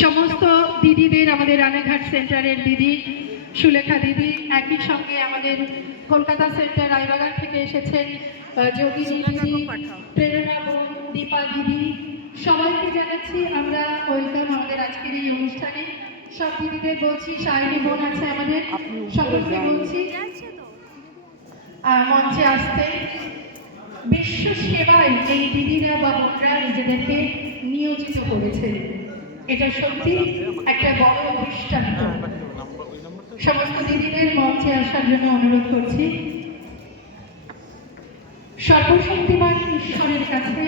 সমস্ত দিদিদের, আমাদের রানাঘাট সেন্টারের দিদি সুলেখা দিদি, একই সঙ্গে আমাদের কলকাতা সেন্টার রায়বাগান থেকে এসেছেন যোগিনী দিদি, প্রেরণা বোন, দীপা দিদি, সবাইকে জানাচ্ছি আমরা ওয়েলকাম আমাদের আজকের এই অনুষ্ঠানে। সব দিদিদের বলছি, সায়নী বোন আছে আমাদের, সকলকে বলছি মঞ্চে আসতে। বিশ্ব সেবায় এই দিদিরা বা বোনরা নিজেদেরকে নিয়োজিত করেছে, এটা সত্যি একটা বড় দৃষ্টান্ত। সমস্ত দিদিদের মঞ্চে আসার জন্য অনুরোধ করছি। সর্বশক্তিমান ঈশ্বরের কাছে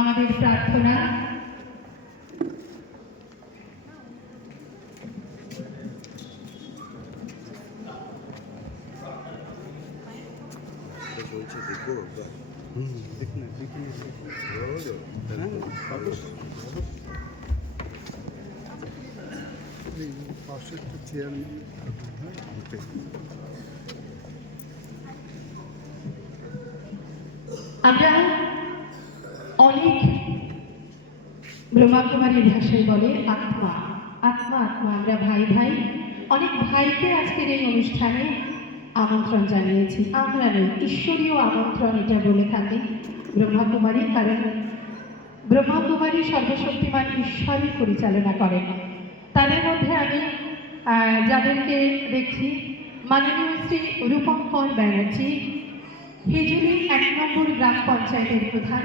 আমাদের প্রার্থনা, আমরা অনেক ব্রহ্মাকুমারীর ভাষায় বলে আত্মা আত্মা আত্মা, আমরা ভাই ভাই, অনেক ভাইকে আজকের এই অনুষ্ঠানে আমন্ত্রণ জানিয়েছি। আমরা নই, ঈশ্বরীয় আমন্ত্রণ এটা বলে থাকি ব্রহ্মাকুমারী, কারণ ব্রহ্মাকুমারী সর্বশক্তিমান ঈশ্বরই পরিচালনা করেন। তাদের মধ্যে আমি যাদেরকে দেখছি, মাননীয় শ্রী রূপঙ্কর ব্যানার্জি, হিজুলি 1 নম্বর গ্রাম পঞ্চায়েতের প্রধান।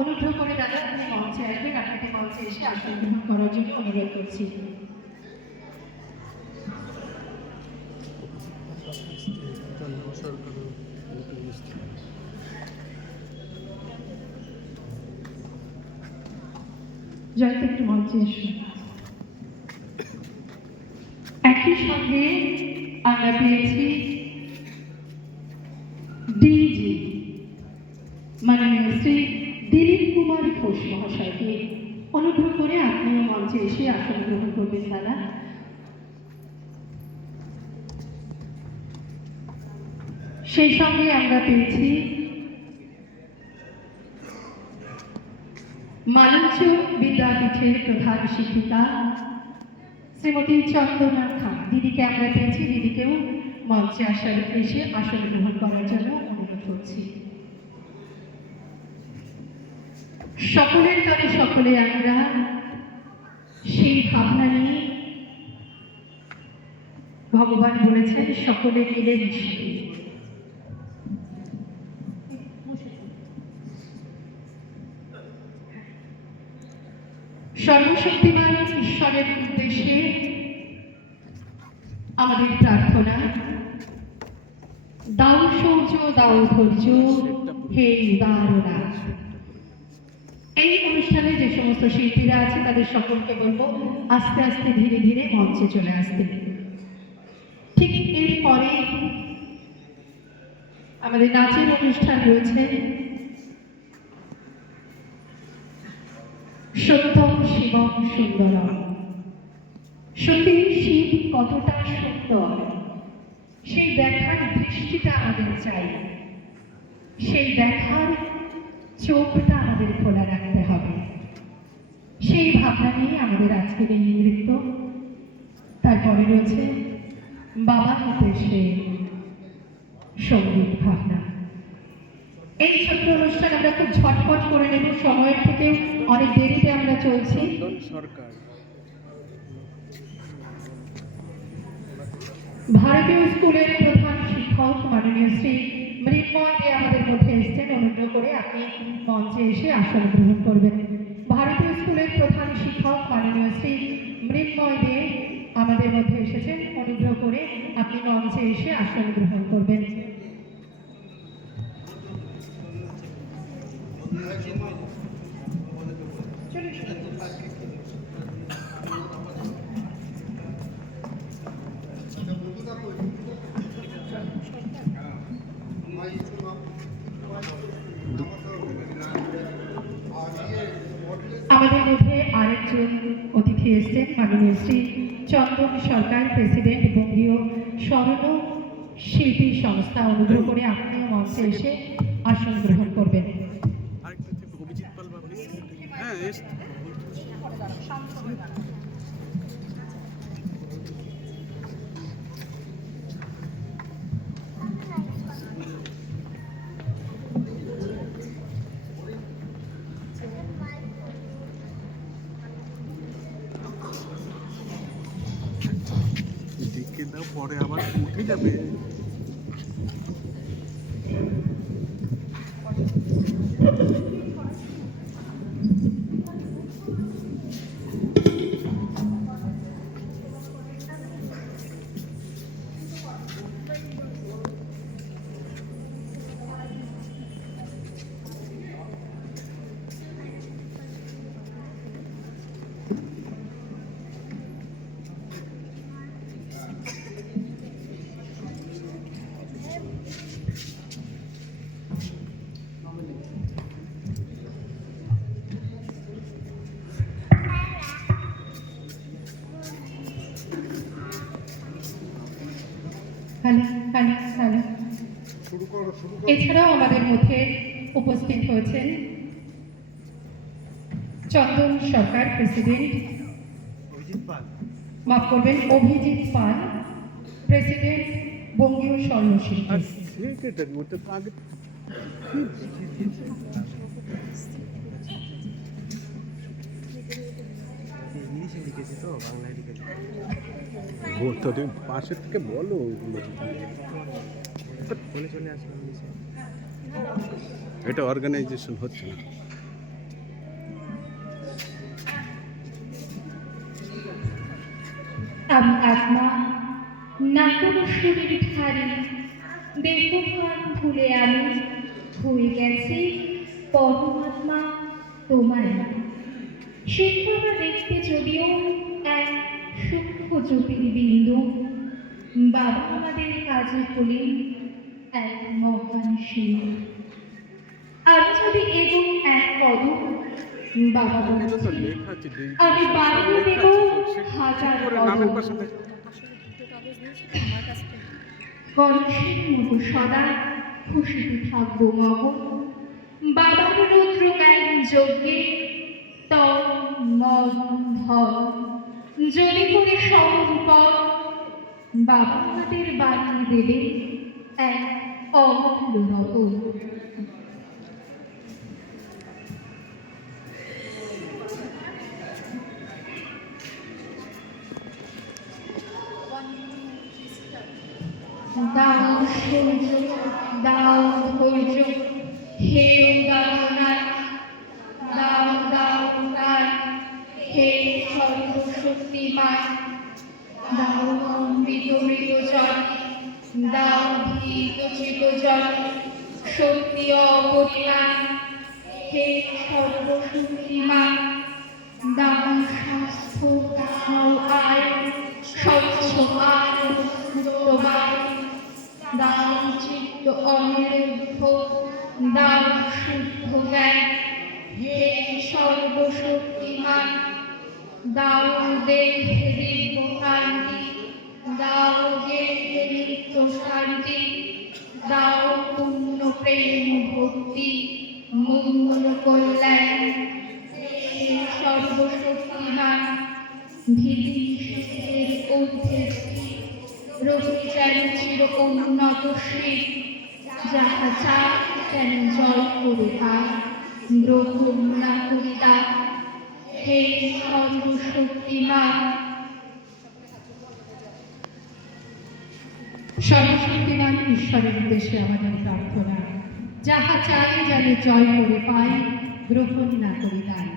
অনুগ্রহ করে দাদা আপনি মঞ্চে আসবেন, আপনাকে মঞ্চে এসে আসন গ্রহণ করার জন্য অনুরোধ করছি। জয়তে একটু মঞ্চে এসো। একই সঙ্গে আমরা পেয়েছি ডিজি মাননীয় শ্রী দিলীপ কুমার ঘোষ মহাশয়কে। অনুগ্রহ করে আপনিও মঞ্চে এসে আসন গ্রহণ করবেন দাদা। সেই সঙ্গে আমরা পেয়েছি মালঞ্চ বিদ্যাপীঠের প্রধান শিক্ষিকা শ্রীমতী চন্দনা খান দিদিকে আমরা পেয়েছি। দিদিকেও মঞ্চে এসে আসন গ্রহণ করার জন্য অনুরোধ করছি। সকলের তরে সকলে আমরা সেই ভাবনা নিয়ে, ভগবান বলেছেন সকলে মিলে মিশে। সর্বশক্তিমান ঈশ্বরের উদ্দেশ্যে আমাদের প্রার্থনা, দাও শৌর্য, দাও ধৈর্য, হে উদারতা। এই অনুষ্ঠানে যে সমস্ত শিল্পীরা আছে তাদের সকলকে বলবো আস্তে আস্তে ধীরে ধীরে মঞ্চে চলে আসতে। ঠিক এরপরে আমাদের নাচের অনুষ্ঠান রয়েছে। সত্যম শিবম সুন্দরম, সত্যি শিব কতটা সুন্দর সেই দেখার দৃষ্টিটা আমাদের চাই, সেই দেখার চোখটা আমাদের খোলা রাখতে হবে। সেই ভাবনা নিয়ে আমাদের আজকের এই নৃত্য। তারপরে রয়েছে বাবার উদ্দেশ্যে সঙ্গীত ভাবনা। এই ছোট্ট অনুষ্ঠান আমরা খুব ঝটপট করে নেব, সময়ের থেকে অনেক দেরিতে আমরা চলছি। ভারতীয় স্কুলের প্রধান শিক্ষক মাননীয় শ্রী মৃন্ময় দে আমাদের মধ্যে এসেছেন। অনুগ্রহ করে আপনি মঞ্চে এসে আসন গ্রহণ করবেন। ভারতীয় স্কুলের প্রধান শিক্ষক মাননীয় শ্রী মৃন্ময় দে আমাদের মধ্যে এসেছেন। অনুগ্রহ করে আপনি মঞ্চে এসে আসন গ্রহণ করবেন। আমাদের মধ্যে আরেকজন অতিথি এসেছেন, মাননীয় শ্রী চন্দন সরকার, প্রেসিডেন্ট বঙ্গীয় স্বর্ণ শিল্পী সংস্থা। অনুগ্রহ করে আপনিও মঞ্চে এসে আসন গ্রহণ করবেন। দাও, পরে আবার উঠে যাবে। Hello hello hello. এছাড়াও আমাদের মধ্যে উপস্থিত হয়েছেন চন্দন সরকার প্রেসিডেন্ট, মাফ করবেন অভিজিৎ পাল প্রেসিডেন্ট, বঙ্গীয় স্বর্ণশিল্পী। আর সেক্রেটারি ওটা তো আগে ইংলিশে লিখেছি তো বাংলায় লিখেছি। তো তুমি পাশের থেকে বলো ওগুলো। বলে চলে আসলাম ইংলিশে। এটা অর্গানাইজেশন হচ্ছে না। আমি আত্মা, না কোনো শরীর ধারী, দেহভান ভুলে আমি হয়ে গেছি পরমাত্মা তোমায়। শিক্ষা দেখতে যদিও এক সূক্ষ্ম জ্যোতির্বিন্দু, বাবা আমাদের কাজে হলেন এক মহান শিব। আমি যদি এবং এক কদম বাবা এটা তো বলছি, লেখা আছে, আমি সব বাড়িয়ে লেখা দেব আছে। হাজার করে নামের কদম। পাশে গণেশের মতো সদা খুশিতে থাকবো মগন। বাবার রুদ্র জ্ঞান যজ্ঞে তন মন ধন যদি করে সমরূপণ, বাবা আমাদের বানিয়ে দেবে এক অমূল্য রতন। দাও সূর্য, দাও ধৈর্য, হে উদাহরণ, দাও দাও প্রাণ, হে সর্বশক্তিমান। দাও অমৃত মৃতজন, দাও ভীত চিতজন, শক্তি অপরিমাণ, হে সর্বশক্তিমান। দাও স্বাস্থ্য, দাও আয়, স্বচ্ছ আয় মুক্তবায়। দাও চিত্ত অনিরুদ্ধ, দাও শুদ্ধ জ্ঞান, হে সর্বশক্তিমান। দাও দেহে দিব্য কান্তি, দাও দেহে নিত্য শান্তি। দাও পূর্ণ প্রেম ভক্তি, মঙ্গল কল্যাণ, হে সর্বশক্তিমান। ভীতি নিষেধের ঊর্ধ্বে রবি যেন চির উন্নত শ্রী, যাহা চায় যেন জয় করে তার গ্রহণ না করি তার, হে সর্বশক্তিমান। সর্বশক্তিমান ঈশ্বরের উদ্দেশ্যে আমাদের প্রার্থনা, যাহা চাই যেন জয় করে পাই, গ্রহণ না করি তাই।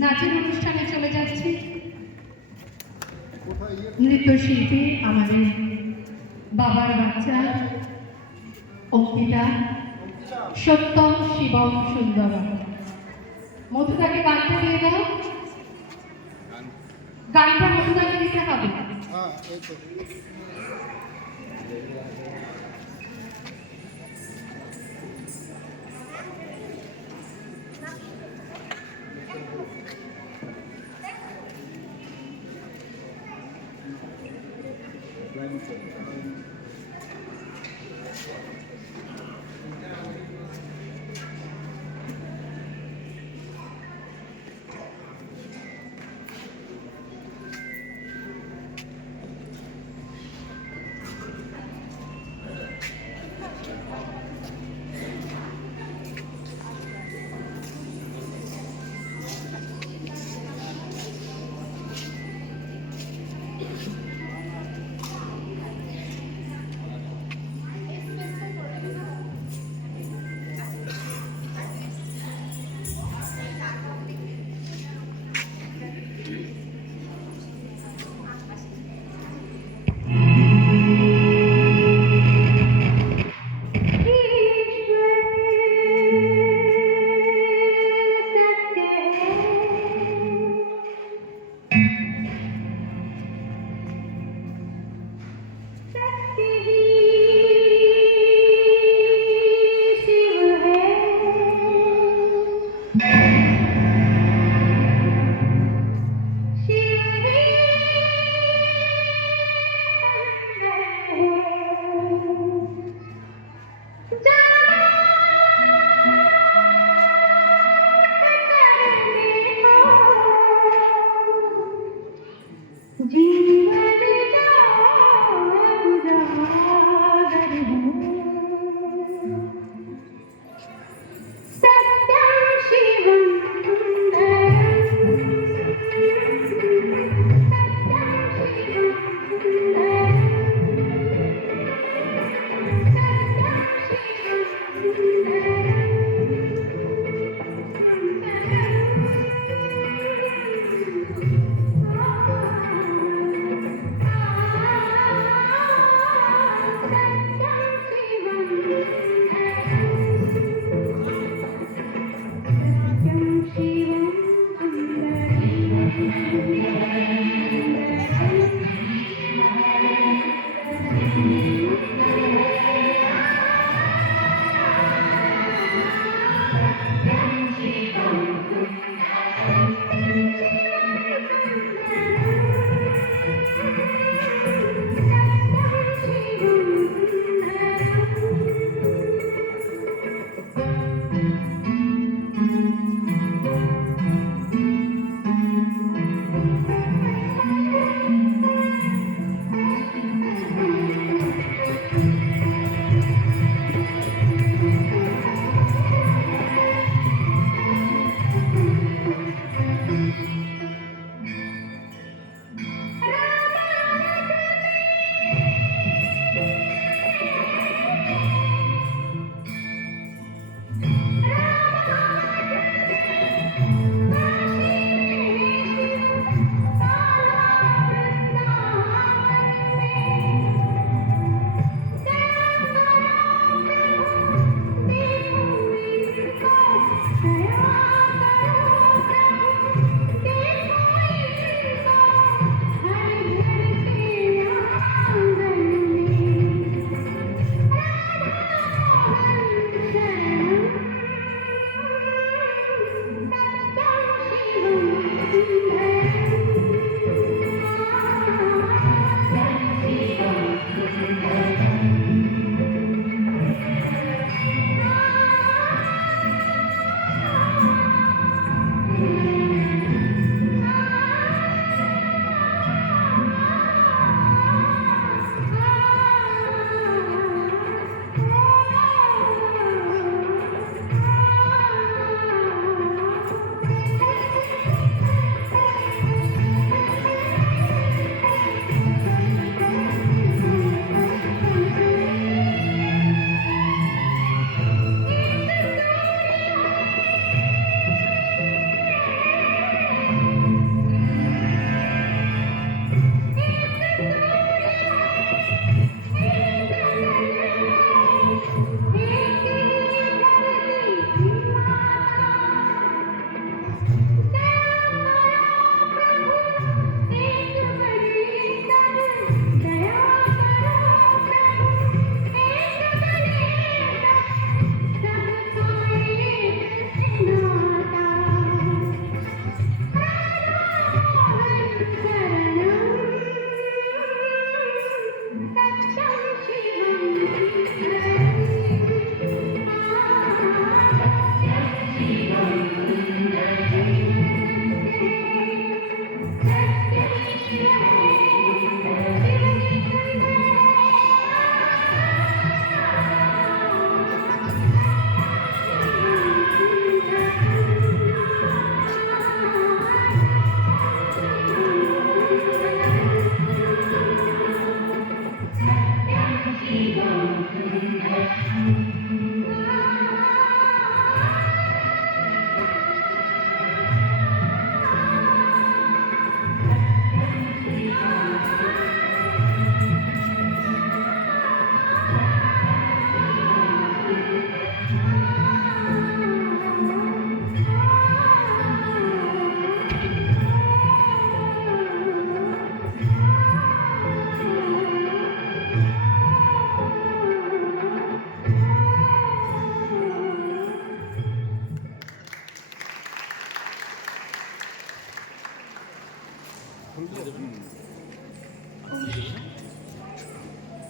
নাচের অনুষ্ঠানে চলে যাচ্ছি। নৃত্যশিল্পী আমাদের বাবার বাচ্চা অঙ্কিতা, সত্যম শিবম সুন্দরম। মধুদাকে গানটা দিয়ে দাও, গানটা মধুদাকে দিতে হবে।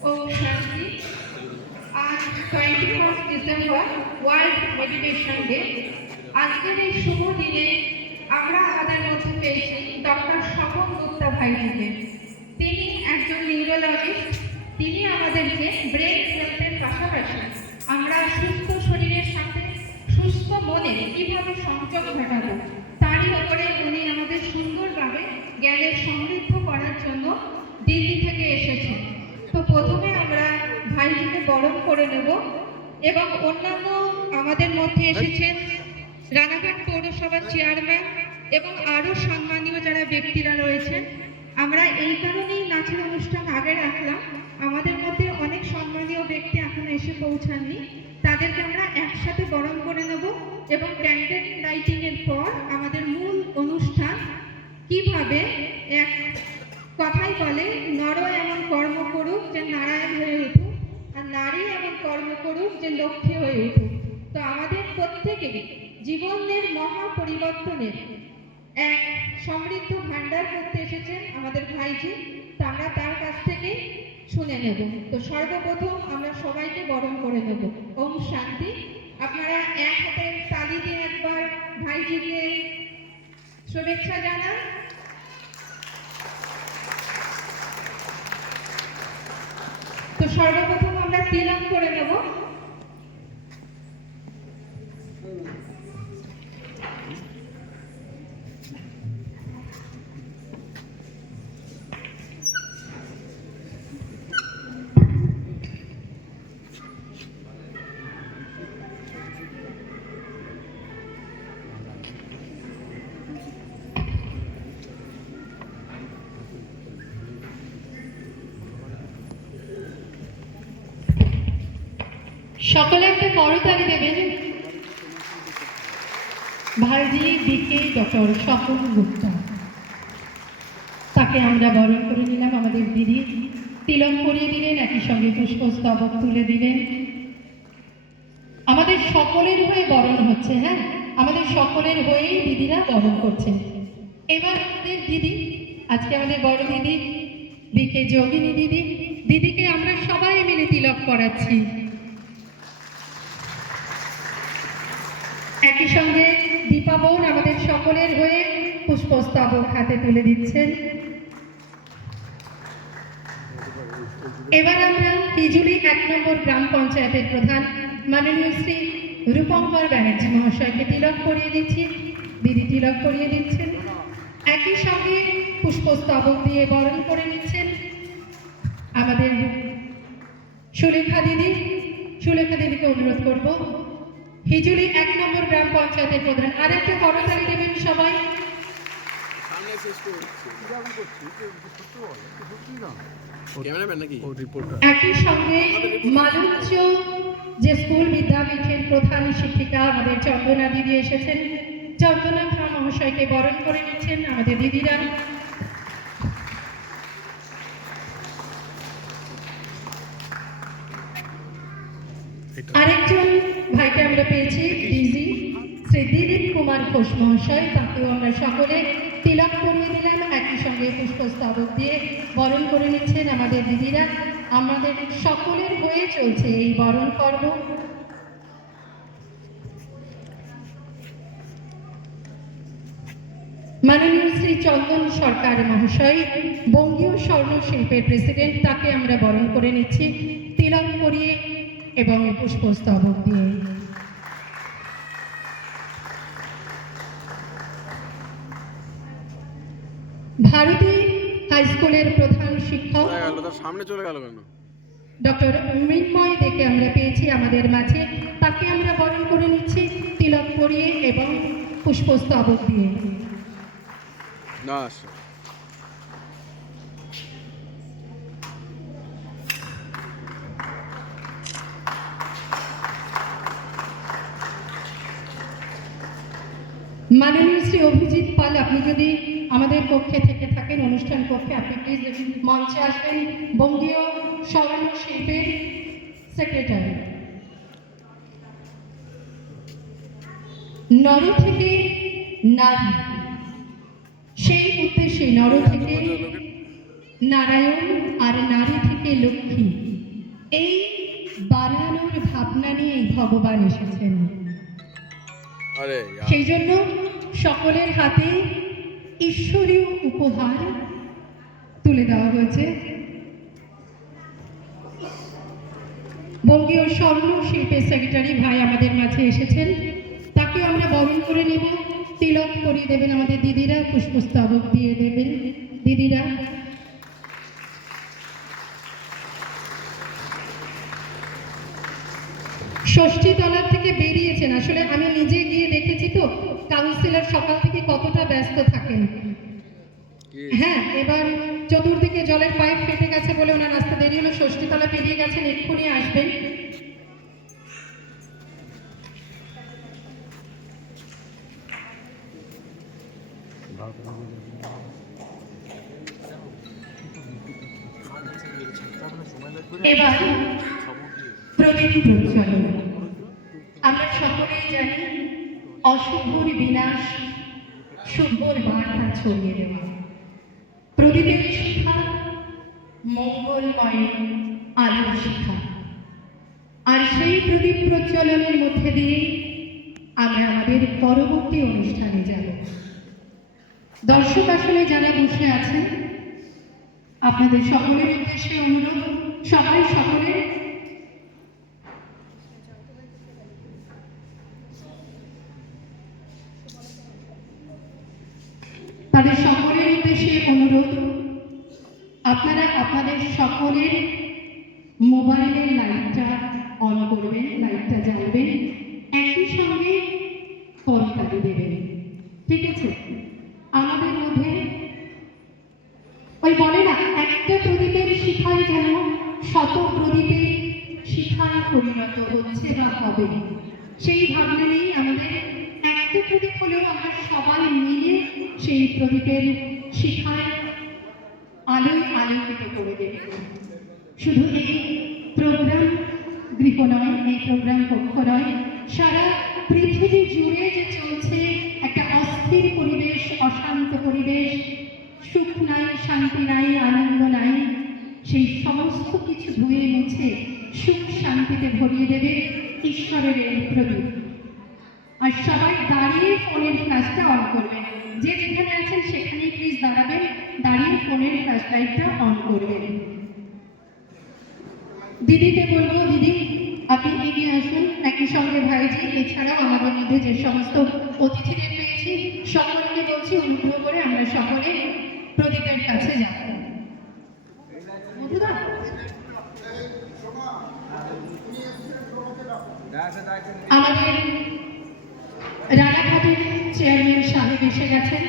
ओम शांति। आज 21 ডিসেম্বর ওয়ার্ল্ড মেডিটেশন ডে। আজকের এই শুভ দিনে আমরা আমাদের মধ্যে পেয়েছি ডক্টর স্বপন গুপ্তা ভাইজিকে। তিনি একজন নিউরোলজিস্ট। তিনি আমাদেরকে ব্রেন হেলথের পাশাপাশি আমরা সুস্থ শরীরের সাথে সুস্থ মনে কীভাবে সংযোগ ঘটাবো তারই উপরে উনি আমাদের সুন্দরভাবে জ্ঞানের সমৃদ্ধ করার জন্য দিল্লি থেকে এসেছেন। তো প্রথমে আমরা ভাইজিকে বরণ করে নেব এবং অন্যান্য আমাদের মধ্যে এসেছেন রানাঘাট পৌরসভার চেয়ারম্যান এবং আরও সম্মানীয় যারা ব্যক্তিরা রয়েছেন। আমরা এই কারণেই নাচের অনুষ্ঠান আগে রাখলাম, আমাদের মধ্যে অনেক সম্মানীয় ব্যক্তি এখনো এসে পৌঁছাননি, তাদেরকে আমরা একসাথে বরণ করে নেব এবং ক্যান্ডেল লাইটিংয়ের পর আমাদের মূল অনুষ্ঠান কিভাবে এক কথাই বলে নর এমন কর্ম করুক যে নারায়ণ হয়ে উঠুক, আর নারী এমন কর্ম করুক যে লক্ষ্মী হয়ে উঠুক। তো আমাদের প্রত্যেকে জীবনের মহা পরিবর্তনের এক সমৃদ্ধ ভাণ্ডার করতে এসেছেন আমাদের ভাইজি। তো আমরা তার কাছ থেকে শুনে নেব। তো সর্বপ্রথম আমরা সবাইকে বরণ করে নেব। ওম শান্তি। আপনারা এক হাতে তালি দিয়ে একবার ভাইজিকে শুভেচ্ছা জানান। তো সর্বপ্রথম আমরা তিলক করে নেব। সকলে একটা করতালি দেবেন। ভাইজি দিকে ডক্টর স্বপন গুপ্তা, তাকে আমরা বরণ করে নিলাম। আমাদের দিদি তিলক করিয়ে দিলেন, একই সঙ্গে পুষ্পস্তবক তুলে দিলেন। আমাদের সকলের হয়ে বরণ হচ্ছে। হ্যাঁ, আমাদের সকলের হয়েই দিদিরা বরণ করছেন। এবার আমাদের দিদি, আজকে আমাদের বড় দিদি দিকে যোগিনী দিদি, দিদিকে আমরা সবাই মিলে তিলক করাচ্ছি। একই সঙ্গে দীপা বোন আমাদের সকলের হয়ে পুষ্পস্তবক হাতে তুলে দিচ্ছেন। এবার আমরা হিজুলি 1 নম্বর গ্রাম পঞ্চায়েতের প্রধান মাননীয় শ্রী রূপঙ্কর ব্যানার্জি মহাশয়কে তিলক করিয়ে দিচ্ছি। দিদি তিলক করিয়ে দিচ্ছেন। একই সঙ্গে পুষ্পস্তবক দিয়ে বরণ করে নিচ্ছেন আমাদের সুলেখা দিদি। সুলেখা দিদিকে অনুরোধ করব, হিজুলি 1 নম্বর গ্রাম পঞ্চায়েতের প্রধান। আরেকটা করতালি দেবেন সবাই। একই সঙ্গে মালুঞ্চ যে স্কুল বিদ্যাপীঠের প্রধান শিক্ষিকা আমাদের চন্দনা দিদি এসেছেন। চন্দনা খাঁ মহাশয়কে বরণ করে নিচ্ছেন আমাদের দিদিরা। আরেকজন ভাইকে আমরা পেয়েছি ডিজি শ্রী দিলীপ কুমার ঘোষ মহাশয়, তাকেও আমরা সকলে তিলক করিয়ে দিলাম। একই সঙ্গে পুষ্পস্তবক দিয়ে বরণ করে নিচ্ছেন আমাদের দিদিরা। আমাদের সকলের হয়ে চলছে এই বরণ পর্ব। মাননীয় শ্রী চন্দন সরকার মহাশয়, বঙ্গীয় স্বর্ণ শিল্পের প্রেসিডেন্ট, তাকে আমরা বরণ করে নিচ্ছি তিলক পরিয়ে এবং পুষ্পস্তবক দিয়ে। ভারতী হাই স্কুলের প্রধান শিক্ষক সামনে চলে গেল কেন? ডক্টর মৃন্ময় দেকে আমরা পেয়েছি আমাদের মাঝে, তাকে আমরা বরণ করে নিচ্ছি তিলক পরিয়ে এবং পুষ্পস্তবক দিয়ে। না মাননীয় শ্রী অভিজিৎ পাল, আপনি যদি আমাদের কক্ষে থেকে থাকেন, অনুষ্ঠান কক্ষে, আপনি প্লিজ মঞ্চে আসবেন। বঙ্গীয় স্বর্ণ শিল্পের সেক্রেটারি। নর থেকে নারী, সেই উদ্দেশ্যে নর থেকে নারায়ণ আর নারী থেকে লক্ষ্মী, এই বানানোর ভাবনা নিয়ে ভগবান এসেছেন। সেই জন্য সকলের হাতে ঈশ্বরীয় উপহার তুলে দেওয়া হয়েছে। বঙ্গীয় স্বর্ণ শিল্পের সেক্রেটারি ভাই আমাদের মাঝে এসেছেন, তাকে আমরা বরণ করে নেব। তিলক পরিয়ে দেবেন আমাদের দিদিরা, পুষ্পস্তবক দিয়ে দেবেন দিদিরা। ষষ্ঠীতলা থেকে বেরিয়েছেন, আসলে আমি নিজে গিয়ে দেখেছি তো কাউন্সিলর সকাল থেকে কতটা ব্যস্ত থাকেন। হ্যাঁ, এবার চতুর্দিকে জলের পাইপ ফেটে গেছে বলে ওনার রাস্তা দেরি হলো, ষষ্ঠীতলা পেরিয়ে গেছেন, এক্ষুনি আসবেন। এবার প্রদীপ প্রজ্বলন। আমরা সকলেই জানি অশুভর বিনাশ, শুভর বার্তা ছড়িয়ে দেওয়া। প্রদীপের শিখা মঙ্গলময় আলোর শিখা, আর সেই প্রদীপ প্রজ্বলনের মধ্যে দিয়ে আমরা আমাদের পরবর্তী অনুষ্ঠানে যাব। দর্শক আসলে যারা বসে আছেন, আপনাদের সকলের উদ্দেশ্যে অনুরোধ, সবাই সকলের তাদের সকলের উদ্দেশ্যে অনুরোধ, আপনারা আপনাদের সকলের মোবাইলের লাইটটা অন করবেন, লাইটটা জ্বালবেন, একই সঙ্গে কবিতাটি দেবেন, ঠিক আছে? আমাদের মধ্যে ওই বলে না, একটা প্রদীপের শিখায় যেন শত প্রদীপের শিখায় পরিণত হচ্ছে বা হবে, সেই ভাবনা নেই আমাদের। একটা প্রদীপ হলেও আমরা সবাই মিলে সেই প্রদীপের শিখায় আলোয় আলোকিত করে দেব। শুধু এই প্রোগ্রাম গৃহ নয়, এই প্রোগ্রাম কক্ষ নয়, সারা পৃথিবী জুড়ে যে চলছে একটা অস্থির পরিবেশ, অশান্ত পরিবেশ, সুখ নাই, শান্তি নাই, আনন্দ নাই, সেই সমস্ত কিছু ধুয়ে মুছে সুখ শান্তিতে ভরিয়ে দেবে ঈশ্বরের এই প্রদীপ। আর সবাই দাঁড়িয়ে ফোনের ফ্ল্যাশটা অন করবেন, যে যেখানে আছেন সেখানেই প্লিজ দাঁড়াবেন, দাঁড়িয়ে ফোনের ফ্ল্যাশ লাইটটা অন করবেন। দিদিকে বলবো, দিদি আপনি এগিয়ে আসুন, একই সঙ্গে ভাইজি, এছাড়াও আমাদের মধ্যে যে সমস্ত অতিথিদের পেয়েছি সকলকে বলছি অনুগ্রহ করে আমরা সকলে প্রদীপের কাছে যাব। আমাদের রানাঘাটের চেয়ারম্যান সাহেব এসে গেছেন,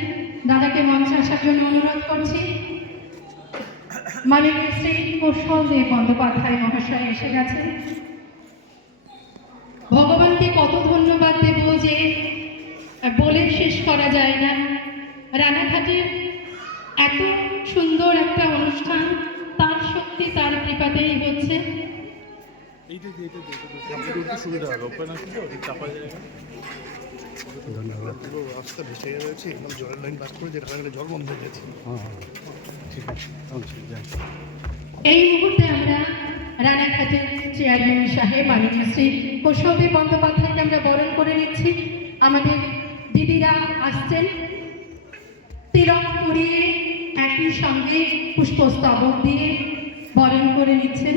দাদাকে মঞ্চে আসার জন্য অনুরোধ করছি। মাননীয় শ্রী কৌশল দেব বন্দ্যোপাধ্যায় মহাশয় এসে গেছেন। ভগবানকে কত ধন্যবাদ দেব যে বলে শেষ করা যায় না। রানাঘাটের এত সুন্দর একটা অনুষ্ঠান তার শক্তি, তার কৃপাতেই হচ্ছে। ধন্যবাদ। রাস্তা ভেসে গেছে, একদম জলের লাইন পাস করে যেটা গেলে জল বন্ধ হয়ে গেছে। ঠিক আছে, এই মুহূর্তে আমরা রানাঘাটের চেয়ারম্যান সাহেব মাননীয় শ্রী কৌশলদেব বন্দ্যোপাধ্যায়কে আমরা বরণ করে নিচ্ছি। আমাদের দিদিরা আসছেন, সঙ্গে পুষ্পস্তবক দিয়ে বরণ করে নিচ্ছেন।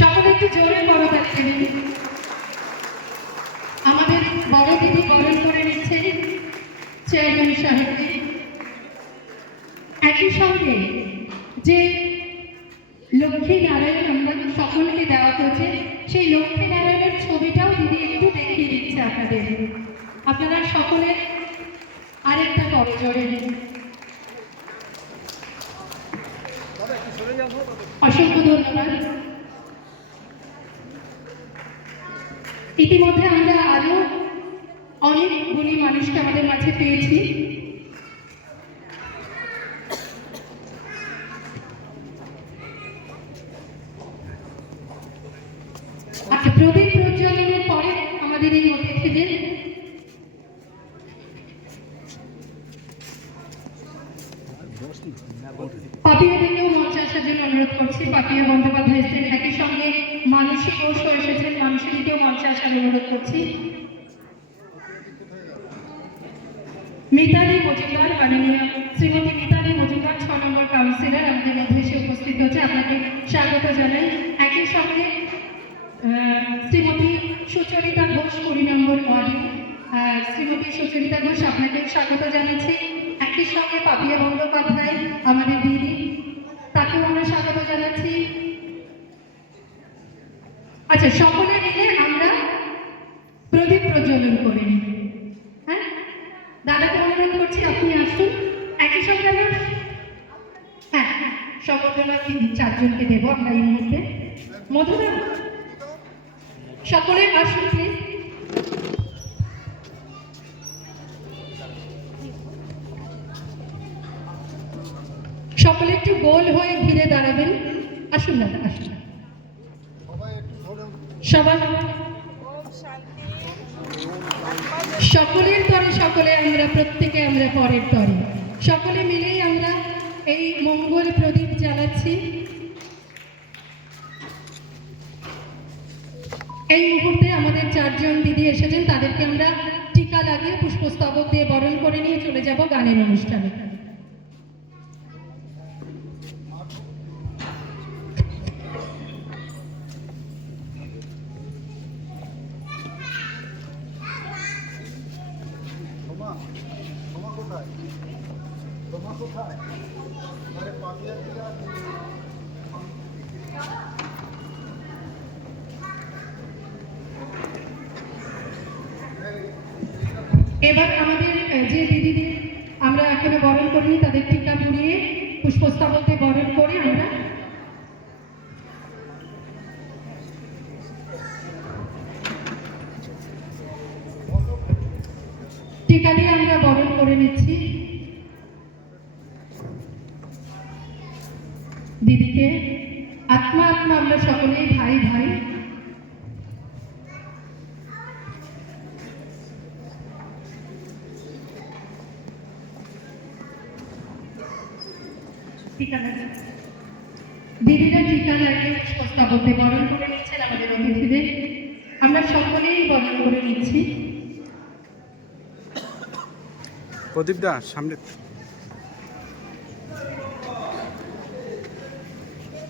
সকলে একটু জোরে বড় থাকতে দিন। আমাদের বড় দিদি বরণ করে নিচ্ছেন চেয়ারম্যান সাহেবকে। একই সঙ্গে যে লক্ষ্মী নারায়ণ আমরা সকলকে দেওয়া হয়েছে, সেই লক্ষ্মী নারায়ণের ছবিটাও দিদি একটু দেখিয়ে দিচ্ছে আপনাদের। আপনারা সকলের আরেকটা করজোড়ে অসংখ্য ধন্যবাদ। ইতিমধ্যে আমরা আরো অনেকগুলি মানুষকে আমাদের মাঝে পেয়েছি। আচ্ছা, প্রদীপ প্রজ্বলনের পরে আমাদের এই অতিথিদের পাপিয়াদেরকেও মঞ্চে আসার জন্য অনুরোধ করছি। পাপিয়া বন্দ্যোপাধ্যায় এসেছেন, একই সঙ্গে মানসী ঘোষও এসেছেন, মানসীকেও মঞ্চে আসার অনুরোধ করছি। মিতালি মজুমদার, মাননীয় শ্রীমতী মিতালি মজুমদার 6 নম্বর কাউন্সিলর আমাদের মধ্যে এসে উপস্থিত হচ্ছে, আপনাকে স্বাগত জানাই। একই সঙ্গে শ্রীমতী সুচরিতা ঘোষ 20 নম্বর ওয়ার্ডে, শ্রীমতী সুচরিতা ঘোষ আপনাকে স্বাগত জানাচ্ছি। একই সঙ্গে পাপিয়া বন্দ্যোপাধ্যায় আমাদের দিদি, তাকেও আমরা স্বাগত জানাচ্ছি। আচ্ছা, সকলে মিলে আমরা প্রদীপ প্রজ্বলন করে নিই। হ্যাঁ, দাদাকে অনুরোধ করছি আপনি আসুন। একই সঙ্গে আমরা সম্বোধনা 4 জনকে দেবো আমরা এই মুহূর্তে। মধুরা, সকলে আসুন প্লিজ। সকলে একটু গোল হয়ে ঘিরে দাঁড়াবেন। আসুন দাদা, আসুন সবাই। সকলের তরে সকলে আমরা, প্রত্যেকে আমরা পরের তরে, সকলে মিলেই আমরা এই মঙ্গল প্রদীপ জ্বালাচ্ছি। এই মুহূর্তে আমাদের 4 জন দিদি এসেছেন, তাদেরকে আমরা টিকা লাগিয়ে পুষ্পস্তবক দিয়ে বরণ করে নিয়ে চলে যাব গানের অনুষ্ঠানে। এবার আমাদের যে দিদিদের আমরা এখানে বরণ করিনি, তাদের টিকা পরিয়ে পুষ্পস্তবক দিয়ে বরণ করে আমরা টিকা দিয়ে আমরা বরণ করে নিচ্ছি দিদিকে। আত্মা আত্মা আমরা সকলেই ভাই ভাই। দিদিরা টিকা লাগিয়ে পুষ্পস্তবক দিয়ে বরণ করে নিচ্ছেন আমাদের অতিথিদের। আমরা সকলেই বরণ করে নিচ্ছি। প্রদীপ দা সামনে।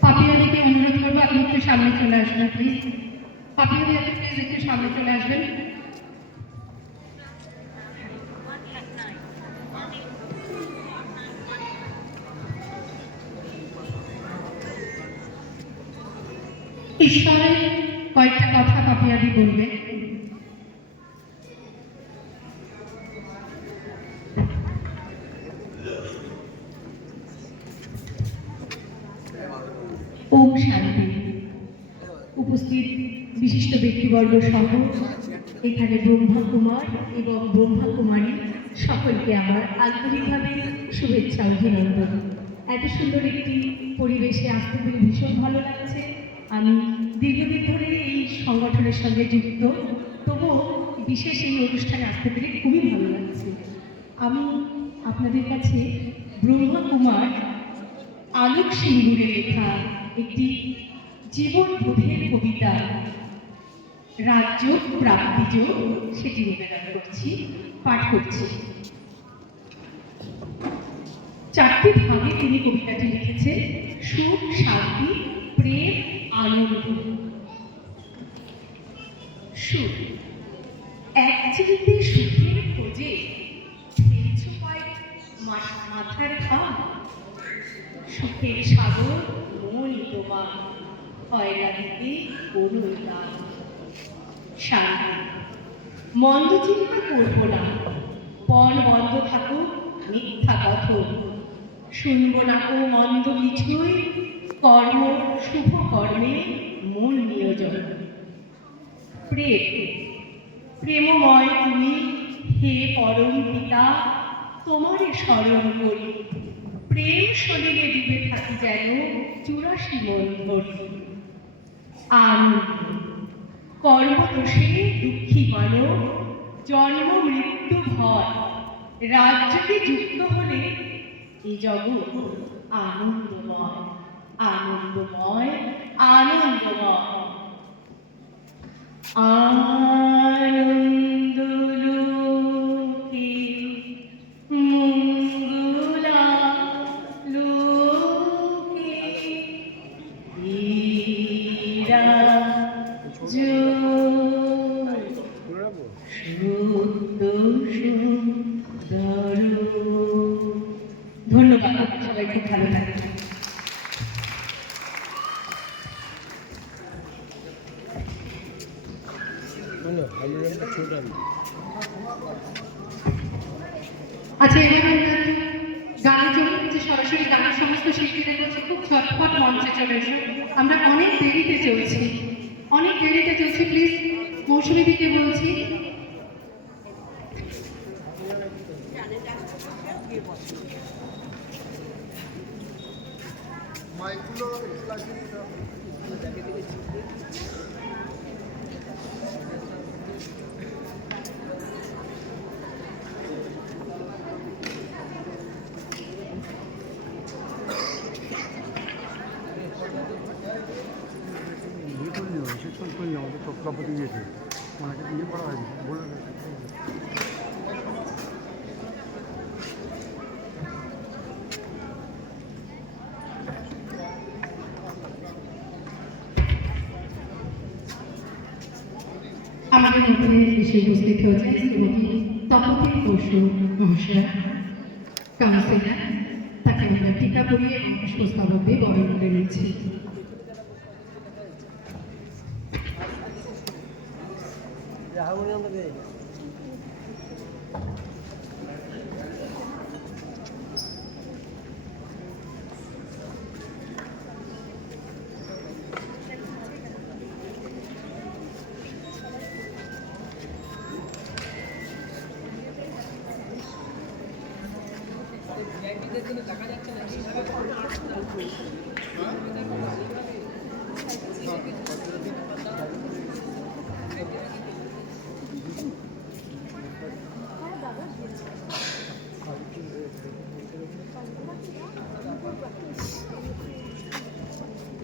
পাপিয়াদিকে অনুরোধ করবো আপনি একটু সামনে চলে আসবেন প্লিজ। পাপিয়াদি আপনি প্লিজ একটু সামনে চলে আসবেন। ঈশ্বরের কয়েকটা কথা পাপিয়াদি বলবে। ওম শান্তি। উপস্থিত বিশিষ্ট ব্যক্তিবর্গ সহ এখানে ব্রহ্মা কুমার এবং ব্রহ্মা কুমারী সকলকে আমার আন্তরিকভাবে শুভেচ্ছা অভিনন্দন। এত সুন্দর একটি পরিবেশে আসতে পেরে ভীষণ ভালো লাগছে। আমি দীর্ঘদিন ধরে এই সংগঠনের সঙ্গে যুক্ত, তবুও বিশেষ এই অনুষ্ঠানে আসতে পেরে খুবই ভালো লাগছে। আমি আপনাদের কাছে ব্রহ্মা কুমার আলোক সিন্দুরে লেখা একটি জীবনবোধের কবিতা রাজ্য প্রাপ্তিযোগ সেটি নিবেদন করছি, পাঠ করছি। চারটি ভাগে তিনি কবিতাটি লিখেছেন: সুখ, শান্তি, প্রেম, আনন্দ। সুখ। এক চিলতে সুখের খোঁজে ফেলছ কয়েক মাথার ঘাম। সুখের সাগর মনই তোমার, হয় না দিতে কোনো দাম। শান্তি। মন্দ চিন্তা করব না, পণ বন্ধ থাকুক মিথ্যা কথন। শুনব না ও মন্দ কিছুই, কর্ম শুভ কর্মে মূল নিয়োজন। প্রেম। প্রেমময় তুমি হে পরম পিতা, তোমারে স্মরণ করি। প্রেম সলিলে ডুবে থাকি যেন 84 মন ধরি। আনন্দ। কর্মদোষে দুঃখী মানব, জন্ম মৃত্যু ভয়। রাজ্যকে যুক্ত হলে এ জগৎ আনন্দময়, আনন্দময়, আনন্দময়। আনন্দলোকে মঙ্গলালোকে ধন্যবাদ, সবাই খুব ভালো লাগে। আচ্ছা, এবার আমরা গানে চলে যে সরাসরি গানের সমস্ত শিল্পীদের কাছে খুব ঝটপট মঞ্চে চলে এসো। আমরা অনেক দেরিতে চলছি, প্লিজ মৌসুমী দিকে বলছি। আমাদের তৎকাপতি দিয়েছে, ওনাকে ইয়ে করা হয়নি, বলে আমাদের মধ্যে এসে উপস্থিত হয়েছে শ্রীমতী তপতী বসু মহাশয়া, কাউন্সিলর। তাকে আমরা টিকা পরিয়ে এবং পুষ্পস্তবক দিয়ে বরণ করে নিচ্ছি।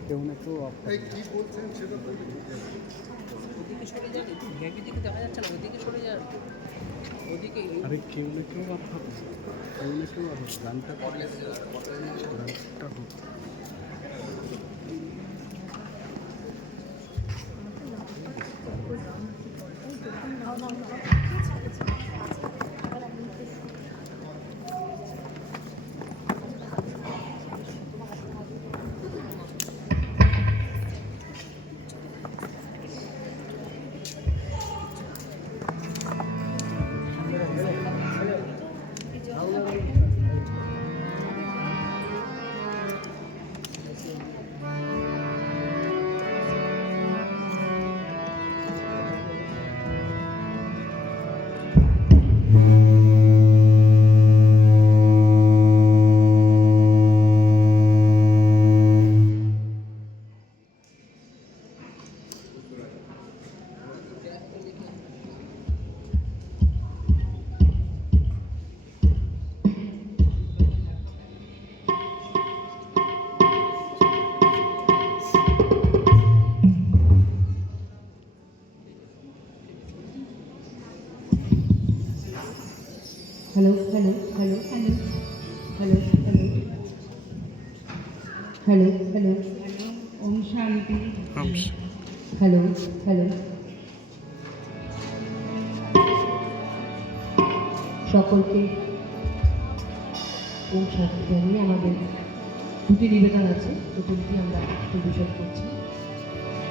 কেউ না কেউ কি বলছেন সেটা তো ওদিকে সরে যান, একটু ভেঙে দিকে দেখা যাচ্ছে না, ওদিকে সরে যান, ওদিকে। আরে কেউ না কেউ গানটা হোক। Hello hello hello hello hello hello hello hello ওম শান্তি হ্যালো হ্যালো সকলকে ওম শান্তি জানিয়ে আমাদের দুটি নিবেদন আছে, দুটি আমরা পরিবেশন করছি।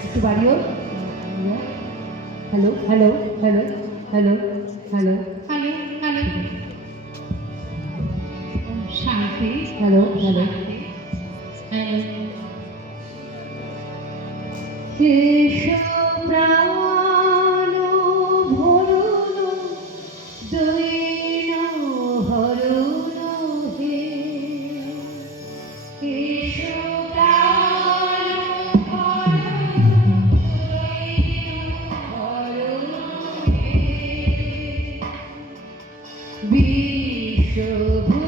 একটু বাড়িও hello hello hello hello hello hello hello ওম শান্তি হ্যালো হ্যালো হ্যালো প্রাণ ভরুন দৈন হরুন হে প্রাণ ভরুন দৈন হরুন হে বিশ্বভূ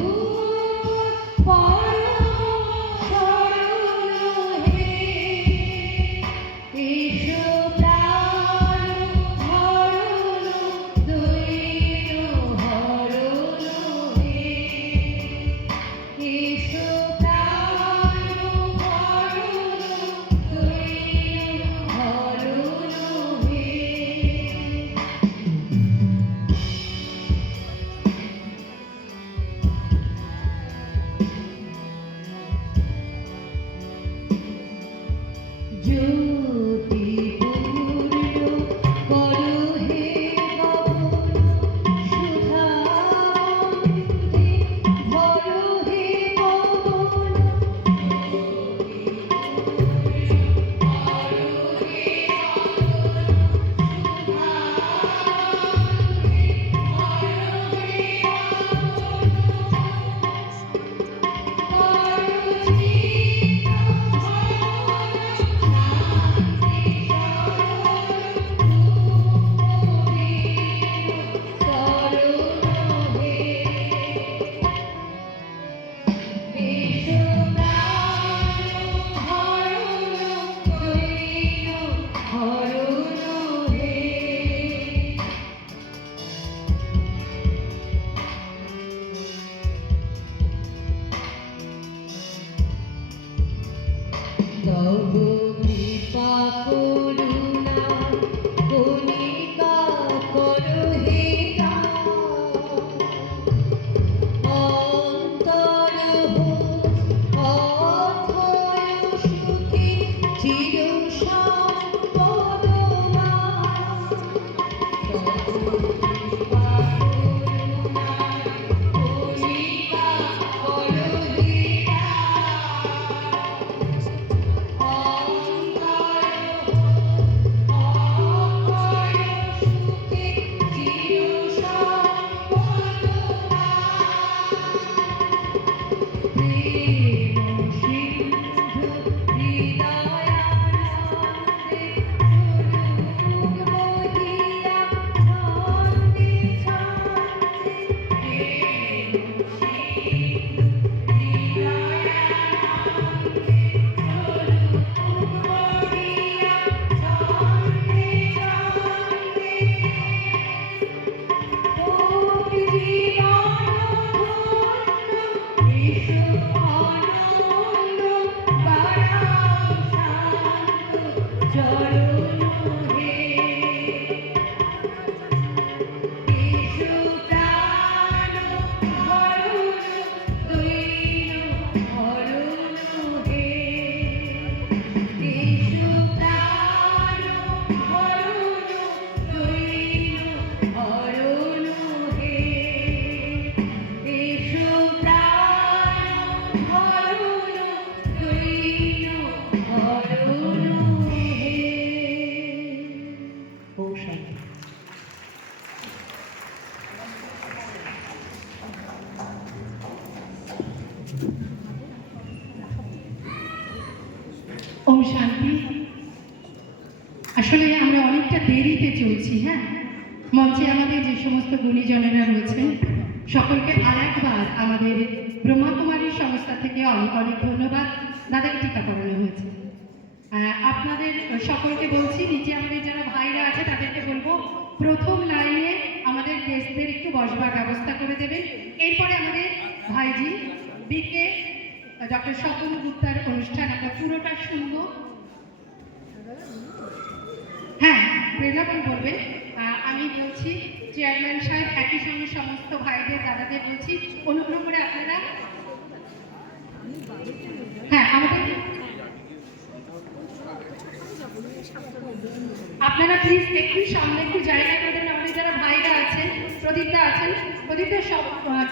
ওম শান্তি। আসলে আমরা অনেকটা দেরিতে চলছি। হ্যাঁ, মঞ্চে আমাদের যে সমস্ত গুণীজনেরা রয়েছেন সকলকে আরেকবার আমাদের ব্রহ্মাকুমারী সংস্থা থেকে অনেক অনেক ধন্যবাদ। দাদাকে টিকা করানো হয়েছে। আপনাদের সকলকে বলছি, নিচে আমাদের যারা ভাইরা আছে তাদেরকে বলবো প্রথম লাইনে আমাদের গেস্টদের একটু বসবার ব্যবস্থা করে দেবেন। এরপরে আমাদের ভাইজি বিকে ডক্টর স্বপন গুপ্তার অনুষ্ঠান আমরা পুরোটা শুনবো। হ্যাঁ, প্রেরণাপন বলবে। আমি বলছি চেয়ারম্যান সাহেব, একই সঙ্গে সমস্ত ভাইদের দাদাদের বলছি অনুগ্রহ করে আপনারা, হ্যাঁ আমাদের আপনারা প্লিজ একটু সামনে একটু জায়গা করে দেন। আমাদের যারা ভাইরা আছেন, প্রদীপদা আছেন, প্রদীপদা সব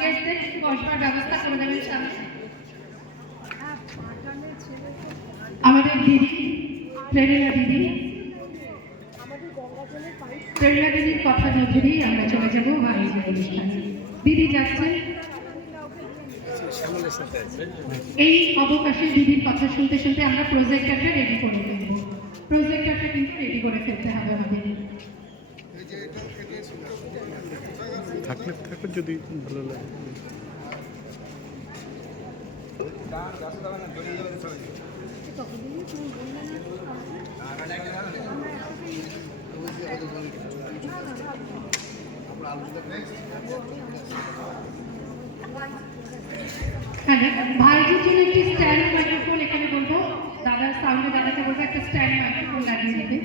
গেস্টদের একটু বসবার ব্যবস্থা করে দেবেন সামনে। আমাদের দিদি প্রেরণা দিদি, প্রেরণা দিদির কথা ধরেই আমরা চলে যাবো ভাইদের অনুষ্ঠানে। দিদি যাচ্ছেন। এই অবকাশে দিদির কথা শুনতে শুনতে আমরা প্রজেক্টরটা রেডি করে দেবো। প্রজেক্টরটা কিন্তু রেডি করে ফেলতে হবে আমাদের। থাকলে যদি ভালো লাগে। হ্যাঁ, ভাইজির জন্য একটি স্ট্যান্ড মাইক্রোফোন এখানে বলবো, দাদার সাউন্ডে দাদাকে বলবো একটা স্ট্যান্ড মাইক্রোফোন লাগিয়ে দেবে।